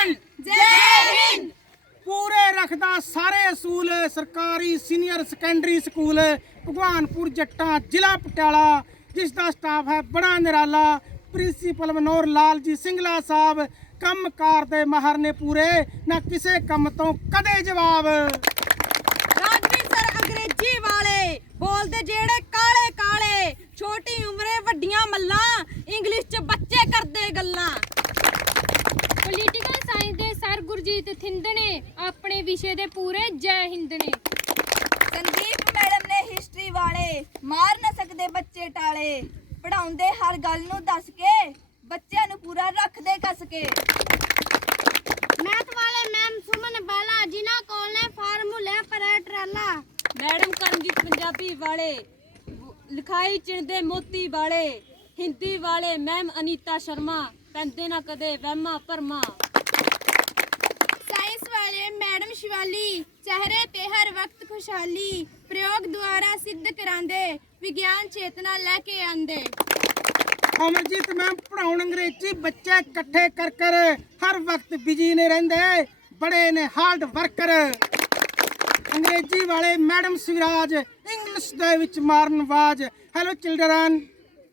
ਮਾਤਰਮ ਜੈ ਹਿੰਦ! ਪੂਰੇ ਰੱਖਦਾ ਸਾਰੇ ਅਸੂਲ ਸਰਕਾਰੀ ਸੀਨੀਅਰ ਸੈਕੰਡਰੀ ਸਕੂਲ ਭਗਵਾਨਪੁਰ ਜੱਟਾਂ ਜ਼ਿਲ੍ਹਾ ਪਟਿਆਲਾ ਜਿਸ ਦਾ ਸਟਾਫ ਹੈ ਬੜਾ ਨਿਰਾਲਾ। ਪ੍ਰਿੰਸੀਪਲ ਮਨੋਹਰ ਲਾਲ ਜੀ ਸਿੰਗਲਾ ਸਾਹਿਬ ਕੰਮਕਾਰ ਦੇ ਮਾਹਰ ਨੇ ਪੂਰੇ। ਨਾ ਕਿਸੇ ਕੰਮ ਤੋਂ ਕਦੇ ਜਵਾਬ ਰਾਜਵੀਰ ਸਰ ਅੰਗਰੇਜ਼ੀ ਵਾਲੇ ਬੋਲਦੇ ਜਿਹੜੇ ਕਾਲੇ ਕਾਲੇ ਛੋਟੀ ਉਮਰੇ ਵੱਡੀਆਂ ਮੱਲਾਂ ਇੰਗਲਿਸ਼ ਚ ਬੱਚੇ ਕਰਦੇ ਗੱਲਾਂ ਪੋਲੀਟੀਕਲ ਸਾਇੰਸ ਦੇ ਸਰ ਗੁਰਜੀਤ ਥਿੰਦ ਨੇ ਆਪਣੇ ਵਿਸ਼ੇ ਦੇ ਪੂਰੇ ਜੈ ਹਿੰਦ ਨੇ ਸੰਦੀਪ ਮੈਡਮ ਨੇ ਹਿਸਟਰੀ ਵਾਲੇ ਮਾਰ ਨਾ ਸਕਦੇ ਬੱਚੇ ਟਾਲੇ। ਪੜਾਉਂਦੇ ਹਰ ਗੱਲ ਨੂੰ ਦੱਸ ਕੇ ਬੱਚਿਆਂ ਨੂੰ ਪੂਰਾ ਰੱਖਦੇ ਕੱਸ ਕੇ। ਮੈਥ ਵਾਲੇ ਮੈਮ ਸੁਮਨ ਬਾਲਾ ਜਿਨ੍ਹਾਂ ਕੋਲ ਨੇ ਫਾਰਮੂਲੇ ਪਰ ਟਰਾਲਾ। ਮੈਡਮ ਕਰਮਜੀਤ ਪੰਜਾਬੀ ਵਾਲੇ ਲਿਖਾਈ ਚਿਣਦੇ ਮੋਤੀ ਵਾਲੇ ਹਿੰਦੀ ਵਾਲੇ ਮੈਮ ਅਨੀਤਾ ਸ਼ਰਮਾ ਪੈਂਦੇ ਨਾ ਕਦੇ ਵਹਿਮਾ ਭਰਮਾ। ਸਾਇੰਸ ਵਾਲੇ ਮੈਡਮ ਸ਼ਿਵਾਲੀ, ਚਿਹਰੇ ਤੇ ਹਰ ਵਕਤ ਖੁਸ਼ਹਾਲੀ, ਪ੍ਰਯੋਗ ਦੁਆਰਾ ਸਿੱਧ ਕਰਾਂਦੇ ਵਿਗਿਆਨ ਚੇਤਨਾ ਲੈ ਕੇ ਆਂਦੇ ਅਮਰਜੀਤ ਮੈਮ ਪੜਾਉਣ ਅੰਗਰੇਜ਼ੀ, ਬੱਚੇ ਇਕੱਠੇ ਕਰ ਕਰ ਹਰ ਵਕਤ ਬਿਜ਼ੀ ਨੇ ਰਹਿੰਦੇ, ਬੜੇ ਨੇ ਹਾਰਡ ਵਰਕਰ ਅੰਗਰੇਜ਼ੀ ਵਾਲੇ ਮੈਡਮ ਸਿਵਰਾਜ ਇੰਗਲਿਸ਼ ਦੇ ਵਿੱਚ ਮਾਰਨ ਆਵਾਜ਼ hello children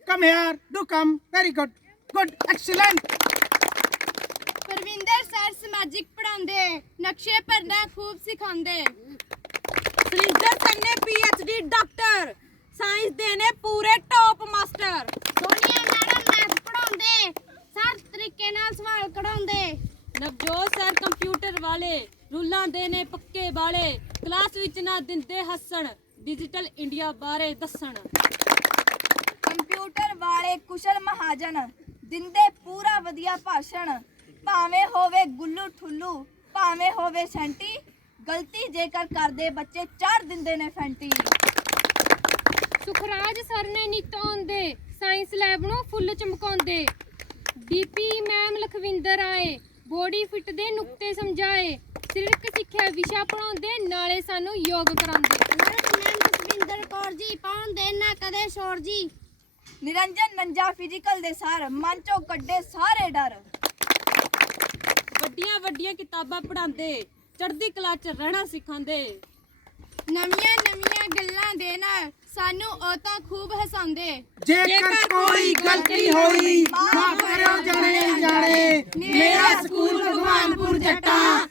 come here do come very good good excellent Parvinder sir ਸਮਾਜਿਕ ਪੜਾਉਂਦੇ ਨਕਸ਼ੇ ਭਰਨਾ ਖੂਬ ਸਿਖਾਉਂਦੇ। ਸੁਰਿੰਦਰ ਸਰ ਨੇ ਡੀ ਡਾਕਟਰ, ਸਾਇੰਸ ਦੇ ਨੇ ਪੂਰੇ top master Sonia madam math ਪੜਾਉਂਦੇ ਸਰ ਤਰੀਕੇ ਨਾਲ ਸਵਾਲ ਕਢਾਉਂਦੇ। ਨਵਜੋਤ ਸਰ ਕੰਪਿਊਟਰ ਵਾਲੇ, ਰੂਲਾਂ ਦੇ ਨੇ ਪੱਕੇ ਵਾਲੇ ਕਲਾਸ ਵਿੱਚ ਨਾ ਦਿੰਦੇ ਹੱਸਣ ਡਿਜੀਟਲ ਇੰਡੀਆ ਬਾਰੇ ਦੱਸਣ। ਕੰਪਿਊਟਰ ਵਾਲੇ ਕੁਸ਼ਲ ਮਹਾਜਨ, ਦਿੰਦੇ ਪੂਰਾ ਵਧੀਆ ਭਾਸ਼ਣ। ਭਾਵੇਂ ਹੋਵੇ ਗੁੱਲੂ ਠੁੱਲੂ ਭਾਵੇਂ ਹੋਵੇ ਸੈਂਟੀ ਗਲਤੀ ਜੇਕਰ ਕਰਦੇ ਬੱਚੇ ਚਾਰ ਦਿੰਦੇ ਨੇ ਫੈਂਟੀ ਸੁਖਰਾਜ ਸਰ ਨੇ ਨਿਤ ਆਉਂਦੇ ਸਾਇੰਸ ਲੈਬ ਨੂੰ ਫੁੱਲ ਚਮਕਾਉਂਦੇ। ਡੀਪੀ ਮੈਮ ਲਖਵਿੰਦਰ ਆਏ ਬੋਡੀ ਫਿਟ ਦੇ ਨੁਕਤੇ ਸਮਝਾਏ। ਸਰੀਰਕ ਸਿੱਖਿਆ ਵਿਸ਼ਾ ਪੜਾਉਂਦੇ ਨਾਲੇ ਸਾਨੂੰ ਯੋਗ ਕਰਾਉਂਦੇ। ਮੈਮ ਜਸਵਿੰਦਰ ਕੌਰ ਜੀ ਪਾਉਂਦੇ ਨਾ ਕਦੇ ਸ਼ੋਰ ਜੀ। ਨਿਰੰਜਨ ਨੰਜਾ ਫਿਜ਼ੀਕਲ ਦੇ ਸਰ ਮਨ ਚੋਂ ਕੱਢੇ ਸਾਰੇ ਡਰ। ਵੱਡੀਆਂ ਵੱਡੀਆਂ ਕਿਤਾਬਾਂ ਪੜਾਉਂਦੇ ਚੜ੍ਹਦੀ ਕਲਾ 'ਚ ਰਹਿਣਾ ਸਿਖਾਉਂਦੇ? ਨਵੀਆਂ ਨਵੀਆਂ ਗੱਲਾਂ ਦੇ ਨਾਲ ਸਾਨੂੰ ਉਹ ਤਾਂ ਖੂਬ ਹਸਾਉਂਦੇ। ਜੇਕਰ ਕੋਈ ਗਲਤੀ ਹੋਈ ਮਾਫ ਕਰਿਓ ਜਾਣੇ ਜਾਣੇ ਮੇਰਾ ਸਕੂਲ ਭਗਵਾਨਪੁਰ ਜੱਟਾਂ